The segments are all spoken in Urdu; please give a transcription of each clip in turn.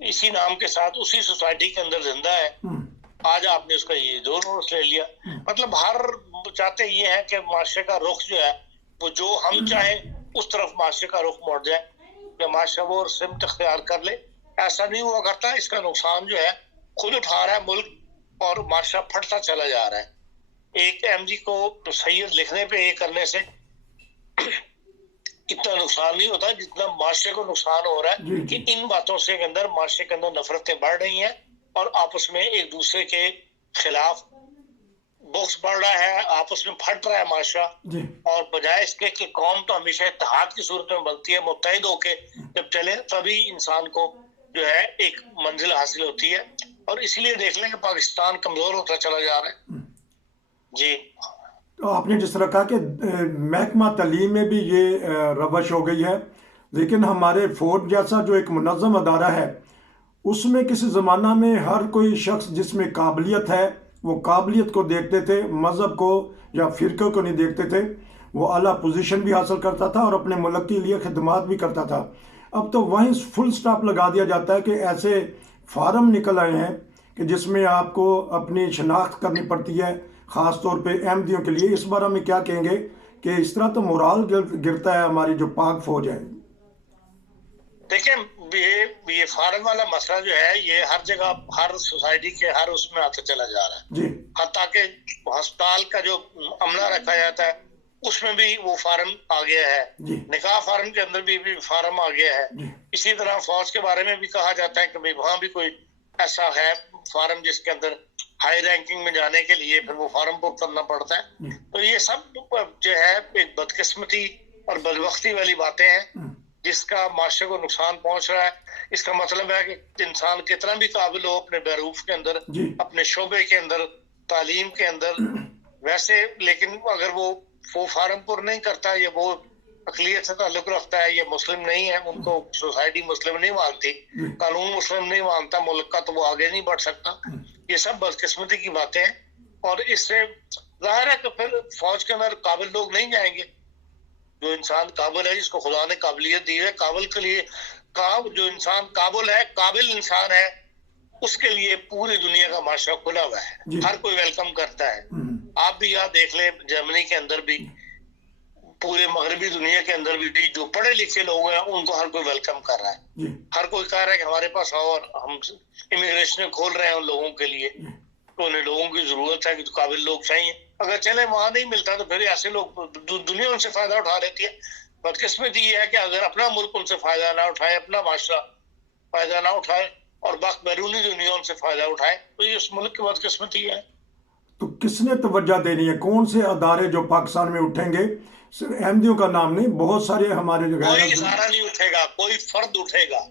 اسی نام کے ساتھ اسی سوسائٹی کے اندر زندہ ہے. آج آپ نے اس کا یہ دو نوٹس لے لیا. مطلب ہر چاہتے یہ ہے کہ معاشرے کا رخ جو ہے وہ جو ہم چاہیں اس طرف معاشرے کا رخ موڑ جائے, کہ معاشرہ وہ سمت اختیار کر لے. ایسا نہیں ہوا کرتا. اس کا نقصان جو ہے خود اٹھا رہا ہے ملک, اور معاشرہ پھٹتا چلا جا رہا ہے. ایک ایم جی کو سید لکھنے پہ یہ کرنے سے اتنا نقصان نہیں ہوتا جتنا معاشرے کو نقصان ہو رہا ہے, کہ ان باتوں سے اندر معاشرے کے اندر نفرتیں بڑھ رہی ہیں, اور آپس میں ایک دوسرے کے خلاف بغض بڑھ رہا ہے, آپس میں پھٹ رہا ہے معاشرہ. اور بجائے اس کے کہ قوم تو ہمیشہ اتحاد کی صورت میں بنتی ہے, متحد ہو کے جب چلے تبھی انسان کو جو ہے ایک منزل حاصل ہوتی ہے. اور اس لیے دیکھ لیں کہ پاکستان کمزور ہوتا چلا جا رہا ہے. جی تو آپ نے جس طرح کہا کہ محکمہ تعلیم میں بھی یہ روش ہو گئی ہے, لیکن ہمارے فوج جیسا جو ایک منظم ادارہ ہے اس میں کسی زمانہ میں ہر کوئی شخص جس میں قابلیت ہے وہ قابلیت کو دیکھتے تھے, مذہب کو یا فرقے کو نہیں دیکھتے تھے. وہ اعلیٰ پوزیشن بھی حاصل کرتا تھا اور اپنے ملک کے لیے خدمات بھی کرتا تھا. اب تو وہیں فل سٹاپ لگا دیا جاتا ہے کہ ایسے فارم نکل آئے ہیں کہ جس میں آپ کو اپنی شناخت کرنی پڑتی ہے, خاص طور پہ احمدیوں کے لیے. اس بارے میں کیا کہیں گے کہ اس طرح تو مورال گرتا ہے ہماری جو پاک فوج ہے؟ دیکھیں یہ فارم والا مسئلہ جو ہے یہ ہر جگہ ہر سوسائٹی کے ہر اس میں آتا چلا جا رہا ہے. جی حتیٰ کہ ہسپتال کا جو عملہ رکھا جاتا ہے اس میں بھی وہ فارم آ گیا ہے. جی نکاح فارم کے اندر بھی فارم آ گیا ہے. جی اسی طرح فوج کے بارے میں بھی کہا جاتا ہے کہ وہاں بھی کوئی ایسا ہے فارم جس کے اندر ہائی رینکنگ میں جانے کے لیے پھر وہ فارم پر کرنا پڑتا ہے. تو یہ سب جو ہے ایک بدقسمتی اور بدبختی والی باتیں ہیں جس کا معاشرے کو نقصان پہنچ رہا ہے. اس کا مطلب ہے کہ انسان کتنا بھی قابل ہو اپنے بیروف کے اندر, اپنے شعبے کے اندر, تعلیم کے اندر ویسے, لیکن اگر وہ فارم پر نہیں کرتا, یا وہ اقلیت سے تعلق رکھتا ہے, یہ مسلم نہیں ہے, ان کو سوسائٹی مسلم نہیں مانتی, قانون مسلم نہیں مانتا ملک کا, تو وہ آگے نہیں بڑھ سکتا. یہ سب بدقسمتی کی باتیں ہیں. اور اس سے ظاہر ہے کہ پھر فوج کے اندر قابل لوگ نہیں جائیں گے. جو انسان قابل ہے, جس کو خدا نے قابلیت دی ہے, قابل کے لیے جو انسان قابل ہے, قابل انسان ہے, اس کے لیے پوری دنیا کا معاشرہ کھلا ہوا ہے. ہر کوئی ویلکم کرتا ہے. آپ بھی یہاں دیکھ لیں جرمنی کے اندر بھی, پورے مغربی دنیا کے اندر بھی جو پڑھے لکھے لوگ ہیں ان کو ہر کوئی ویلکم کر رہا ہے. ہر کوئی کہہ رہا ہے کہ ہمارے پاس آؤ, اور ہم امیگریشن کھول رہے ہیں ان لوگوں کے لیے. تو انہیں لوگوں کی ضرورت ہے کہ قابل لوگ چاہیے. اگر چلے وہاں نہیں ملتا تو پھر ایسے لوگ دنیا ان سے فائدہ اٹھا لیتی ہے. بدقسمتی یہ ہے کہ اگر اپنا ملک ان سے فائدہ نہ اٹھائے, اپنا معاشرہ فائدہ نہ اٹھائے, اور باقی بیرونی دنیا ان سے فائدہ اٹھائے, تو یہ اس ملک کی بدقسمتی ہے. تو کس نے توجہ دینی ہے؟ کون سے ادارے جو پاکستان میں اٹھیں گے؟ صرف احمدیوں کا نام نہیں, بہت سارے ہمارے جو کوئی ادارہ نہیں اٹھے گا, کوئی فرد اٹھے گا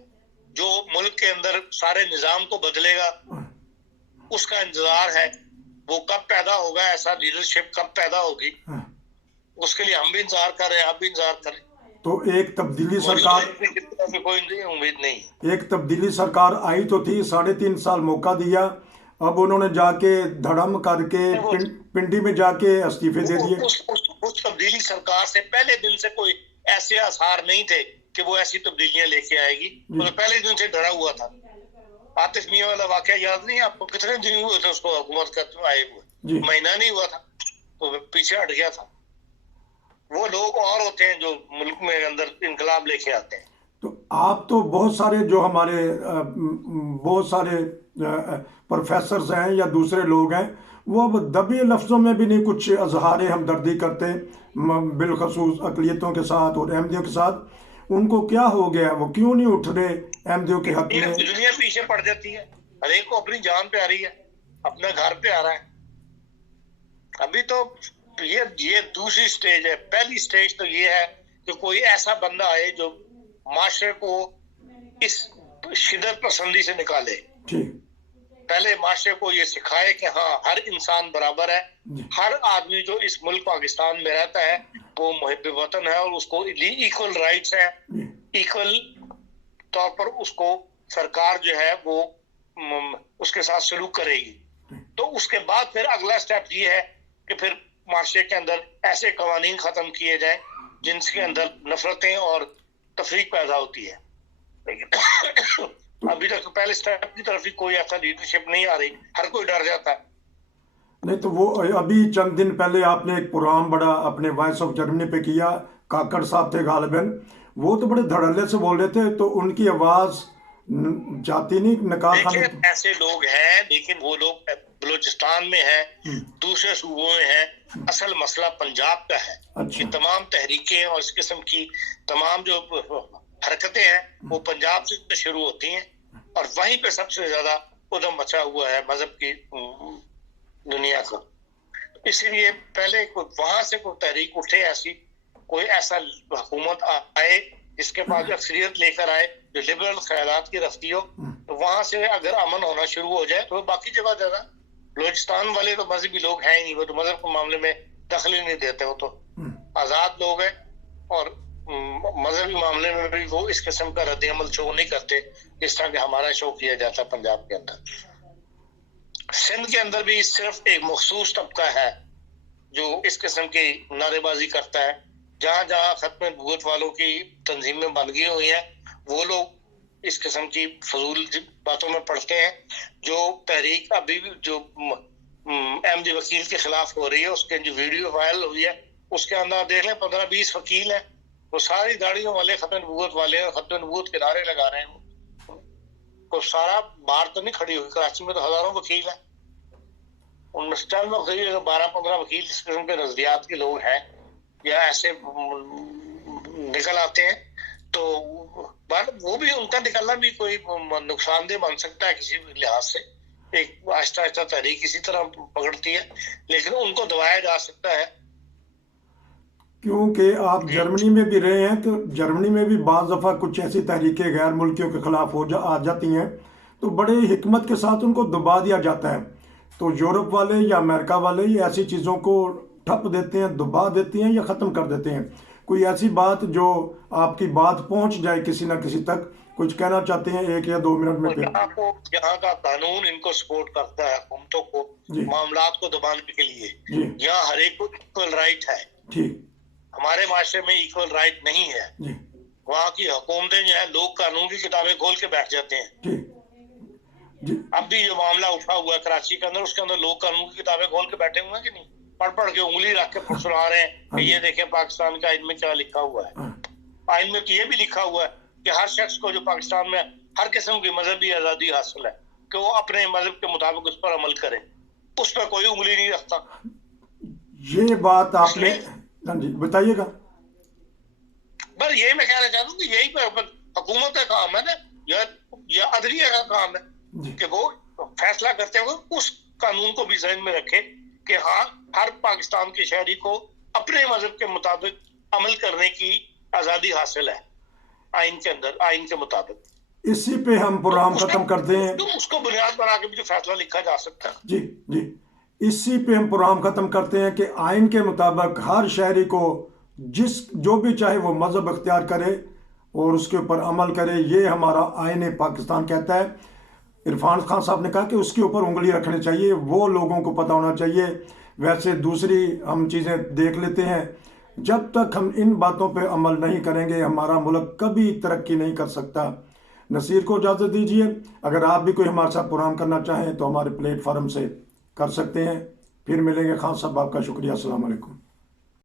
جو ملک کے اندر سارے نظام کو بدلے گا. اس کا انتظار ہے. وہ کب پیدا ہوگا, ایسا لیڈرشپ کب پیدا ہوگی, اس کے لیے ہم بھی انتظار کر رہے ہیں, آپ بھی انتظار کریں. تو ایک تبدیلی سرکار, کوئی امید نہیں. ایک تبدیلی سرکار آئی تو تھی, 3.5 سال موقع دیا, اب انہوں نے جا کے دھڑم کر کے پنڈی میں جا کے استعفے دے دیے. اس تبدیلی سرکار سے پہلے دن سے کوئی ایسے آثار نہیں تھے کہ وہ ایسی تبدیلیاں لے کے آئے گی. وہ پہلے دن سے ڈرا ہوا تھا. عاطف میاں والا واقعہ یاد نہیں آپ کو؟ کتنے دن ہوئے تھے اس کو حکومت کرتے آئے ہوئے, مہینہ نہیں ہوا تھا, تو پیچھے ہٹ گیا تھا. وہ لوگ اور ہوتے ہیں جو ملک میں اندر انقلاب لے کے آتے ہیں. تو آپ تو بہت سارے جو ہمارے بہت سارے پروفیسرز ہیں یا دوسرے لوگ ہیں, وہ اب دبی لفظوں میں بھی نہیں کچھ اظہار ہمدردی کرتے, بالخصوص اقلیتوں کے ساتھ اور احمدیوں کے ساتھ. ان کو کیا ہو گیا؟ وہ کیوں نہیں اٹھ رہے احمدیوں کے حق میں؟ دنیا پیچھے پڑ جاتی ہے, ہر ایک کو اپنی جان پہ آ رہی ہے, اپنے گھر پہ آ رہا ہے. ابھی تو یہ دوسری سٹیج ہے. پہلی سٹیج تو یہ ہے کہ کوئی ایسا بندہ آئے جو معاشرے کو اس شدت پسندی سے نکالے. پہلے معاشرے کو یہ سکھائے کہ ہاں ہر انسان برابر ہے, ہر آدمی جو اس ملک پاکستان میں رہتا ہے وہ محب وطن ہے, اور اس کو ایکول رائٹس ہیں, ایکول طور پر اس کو سرکار جو ہے وہ اس کے ساتھ سلوک کرے گی. تو اس کے بعد پھر اگلا سٹیپ یہ ہے کہ پھر معاشرے کے اندر ایسے قوانین ختم کیے جائیں جن کے اندر نفرتیں اور تفریق پیدا ہوتی ہے. ابھی تک پہلے اسٹیپ کی طرف ہی کوئی ایسا لیڈرشپ نہیں آ رہی, ہر کوئی ڈر جاتا ہے. نہیں تو وہ ابھی چند دن پہلے آپ نے ایک پروگرام بڑا اپنے وائس آف جرمنی پہ کیا, کاکڑ صاحب تھے غالباً, وہ تو بڑے دھڑلے سے بول رہے تھے, تو ان کی آواز جاتی نہیں نکاح خانے. ایسے لوگ ہیں, لیکن وہ لوگ بلوچستان میں ہیں, دوسرے صوبوں میں ہیں. اصل مسئلہ پنجاب کا ہے. یہ تمام تحریکیں اور اس قسم کی تمام جو حرکتیں ہیں وہ پنجاب سے شروع ہوتی ہیں, اور وہیں پہ سب سے زیادہ ادھم مچا ہوا ہے مذہب کی دنیا کا. اسی لیے پہلے وہاں سے کوئی تحریک اٹھے, ایسی کوئی ایسا حکومت آئے جس کے پاس اکثریت لے کر آئے, جو لبرل خیالات کی رفتی ہو, تو وہاں سے اگر امن ہونا شروع ہو جائے تو باقی جگہ زیادہ. بلوچستان والے تو مذہبی لوگ ہیں ہی نہیں, وہ تو مذہب کے معاملے میں دخل ہی نہیں دیتے, وہ تو آزاد لوگ ہیں, اور مذہبی معاملے میں بھی وہ اس قسم کا رد عمل شو نہیں کرتے جس طرح کہ ہمارا شو کیا جاتا ہے پنجاب کے اندر. سندھ کے اندر بھی صرف ایک مخصوص طبقہ ہے جو اس قسم کی نعرے بازی کرتا ہے. جہاں جہاں ختم نبوت والوں کی تنظیمیں بن گئی ہوئی ہیں, وہ لوگ اس قسم کی فضول باتوں میں پڑھتے ہیں. جو تحریک ابھی بھی جو احمدی وکیل کے خلاف ہو رہی ہے, اس کے جو ویڈیو وائرل ہوئی ہے, اس کے اندر دیکھ لیں 15-20 وکیل ہیں, وہ ساری داڑیوں والے ختم نبوت والے ہیں, ختم نبوت کے نعرے لگا رہے ہیں. وہ سارا بار تو نہیں کھڑی ہوئی, کراچی میں تو ہزاروں وکیل ہیں, ان میں چند وکیل 12-15 وکیل اس قسم کے نظریات کے لوگ ہیں یا ایسے نکل آتے ہیں. تو وہ بھی ان کا نکلنا بھی کوئی نقصان دہ بن سکتا ہے کسی بھی لحاظ سے. ایک آہستہ آہستہ تحریک اسی طرح پکڑتی ہے, لیکن ان کو دبایا جا سکتا ہے. کیونکہ آپ جرمنی میں بھی رہے ہیں, تو جرمنی میں بھی بعض دفعہ کچھ ایسی تحریکیں غیر ملکیوں کے خلاف آ جاتی ہیں, تو بڑے حکمت کے ساتھ ان کو دبا دیا جاتا ہے. تو یورپ والے یا امریکہ والے یہ ایسی چیزوں کو ٹھپ دیتے ہیں, دبا دیتے ہیں یا ختم کر دیتے ہیں. کوئی ایسی بات جو آپ کی بات پہنچ جائے کسی نہ کسی تک, کچھ کہنا چاہتے ہیں 1 یا 2 منٹ میں؟ یہاں کا قانون ان کو سپورٹ کرتا ہے حکومتوں کو معاملات کو دبانے کے لیے. یہاں ہر ایک کو ایکول رائٹ ہے. ہمارے معاشرے میں ایکول رائٹ نہیں ہے. وہاں کی حکومتیں جو ہے لوگ قانون کی کتابیں کھول کے بیٹھ جاتے ہیں. اب بھی جو معاملہ اٹھا ہوا ہے کراچی کے اندر, اس کے اندر لوگ قانون کی کتابیں کھول کے بیٹھے ہوئے ہیں کہ نہیں, پڑھ کے انگلی رکھ کے سنا رہے ہیں کہ یہ دیکھیں پاکستان کا آئین میں کیا لکھا ہوا ہے. آئین میں یہ بھی لکھا ہوا ہے کہ ہر شخص کو جو پاکستان میں ہر قسم کی مذہبی آزادی حاصل ہے کہ وہ اپنے مذہب کے مطابق اس پر عمل کرے, اس پر کوئی انگلی نہیں رکھتا. یہ بات آپ نے جی بتائیے گا. بس یہی میں کہنا چاہتا ہوں کہ یہی پر حکومت کا کام ہے نا, یا عدلیہ کا کام ہے کہ وہ فیصلہ کرتے ہوئے اس قانون کو بھی ذہن میں رکھے کہ ہاں ہر پاکستان کے شہری کو اپنے مذہب کے مطابق عمل کرنے کی آزادی حاصل ہے آئین کے اندر, آئین کے مطابق. اسی پہ ہم پروگرام ختم کرتے ہیں. اس کو بنیاد بنا کے بھی جو فیصلہ لکھا جا سکتا ہے. جی اسی پہ ہم پروگرام ختم کرتے ہیں کہ آئین کے مطابق ہر شہری کو جو بھی چاہے وہ مذہب اختیار کرے اور اس کے اوپر عمل کرے. یہ ہمارا آئین پاکستان کہتا ہے. عرفان خان صاحب نے کہا کہ اس کے اوپر انگلی رکھنی چاہیے, وہ لوگوں کو پتہ ہونا چاہیے. ویسے دوسری ہم چیزیں دیکھ لیتے ہیں, جب تک ہم ان باتوں پہ عمل نہیں کریں گے ہمارا ملک کبھی ترقی نہیں کر سکتا. نصیر کو اجازت دیجیے. اگر آپ بھی کوئی ہمارے ساتھ پروگرام کرنا چاہیں تو ہمارے پلیٹ فارم سے کر سکتے ہیں. پھر ملیں گے. خان صاحب آپ کا شکریہ. السلام علیکم.